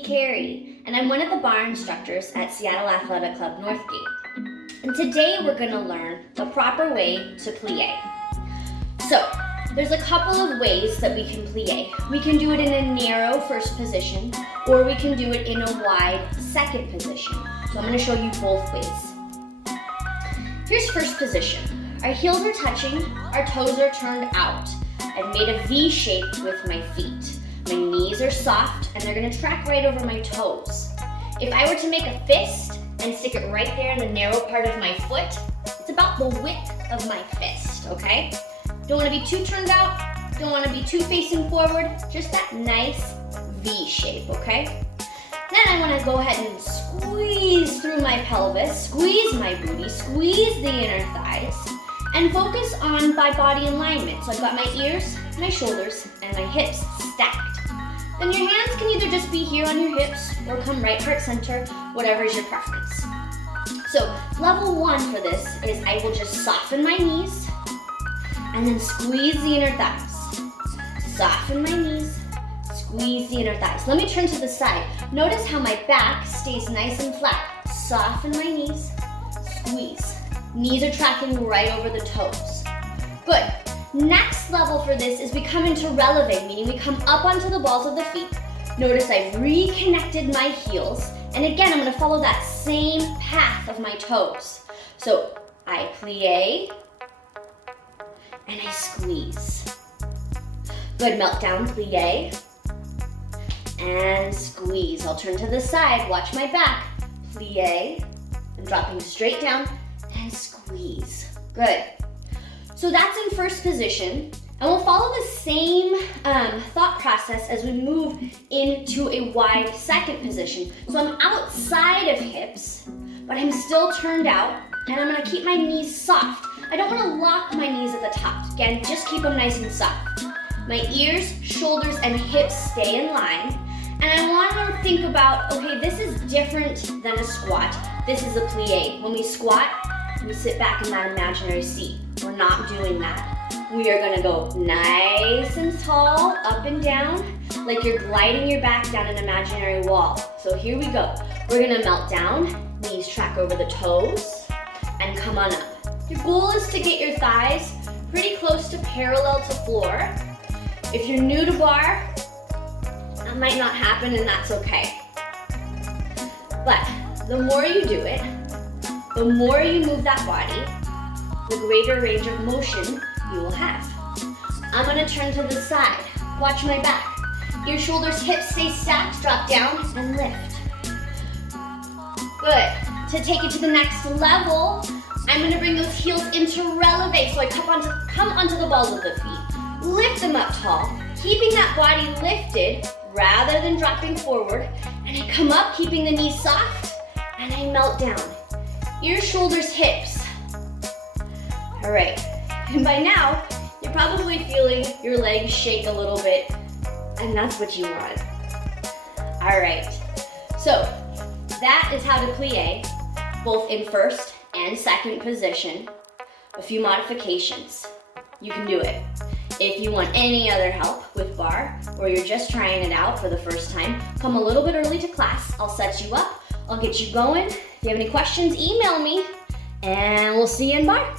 Amy Carey, and I'm one of the barre instructors at Seattle Athletic Club Northgate. And today we're going to learn the proper way to plie. So, there's a couple of ways that we can plie. We can do it in a narrow first position, or we can do it in a wide second position. So I'm going to show you both ways. Here's first position. Our heels are touching, our toes are turned out. I've made a V shape with my feet. My knees are soft and they're gonna track right over my toes. If I were to make a fist and stick it right there in the narrow part of my foot, it's about the width of my fist, okay? Don't wanna be too turned out, don't wanna be too facing forward, just that nice V shape, okay? Then I wanna go ahead and squeeze through my pelvis, squeeze my booty, squeeze the inner thighs, and focus on my body alignment. So I've got my ears, my shoulders, and my hips stacked. Then your hands can either just be here on your hips or come right heart center, whatever is your preference. So level one for this is I will just soften my knees and then squeeze the inner thighs. Soften my knees, squeeze the inner thighs. Let me turn to the side. Notice how my back stays nice and flat. Soften my knees, squeeze. Knees are tracking right over the toes. Good. Next level for this is we come into releve, meaning we come up onto the balls of the feet. Notice I've reconnected my heels. And again, I'm gonna follow that same path of my toes. So I plie and I squeeze. Good, melt down, plie and squeeze. I'll turn to the side, watch my back. Plie and dropping straight down and squeeze. Good. So that's in first position, and we'll follow the same thought process as we move into a wide second position. So I'm outside of hips, but I'm still turned out, and I'm gonna keep my knees soft. I don't wanna lock my knees at the top. Again, just keep them nice and soft. My ears, shoulders, and hips stay in line, and I wanna think about, okay, this is different than a squat. This is a plie. When we squat, we sit back in that imaginary seat. We're not doing that. We are gonna go nice and tall, up and down, like you're gliding your back down an imaginary wall. So here we go. We're gonna melt down, knees track over the toes, and come on up. Your goal is to get your thighs pretty close to parallel to floor. If you're new to barre, that might not happen and that's okay. But the more you do it, the more you move that body, the greater range of motion you will have. I'm gonna turn to the side. Watch my back. Your shoulders, hips stay stacked, drop down and lift. Good. To take it to the next level, I'm gonna bring those heels into releve. So I come onto the balls of the feet, lift them up tall, keeping that body lifted rather than dropping forward. And I come up, keeping the knees soft, and I melt down. Ears, shoulders, hips. All right, and by now, you're probably feeling your legs shake a little bit, and that's what you want. All right, so that is how to plie, both in first and second position. A few modifications. You can do it. If you want any other help with barre, or you're just trying it out for the first time, come a little bit early to class. I'll set you up, I'll get you going. If you have any questions, email me, and we'll see you in barre.